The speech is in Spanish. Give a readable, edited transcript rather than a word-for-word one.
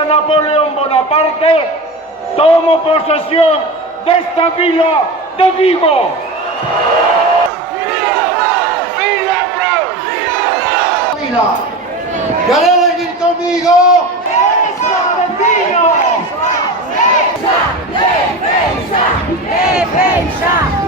a Napoleón Bonaparte, tomo posesión de esta vila de Vigo. Vila! Querete ir conmigo? ¡Defensa! ¡Defensa! ¡Defensa!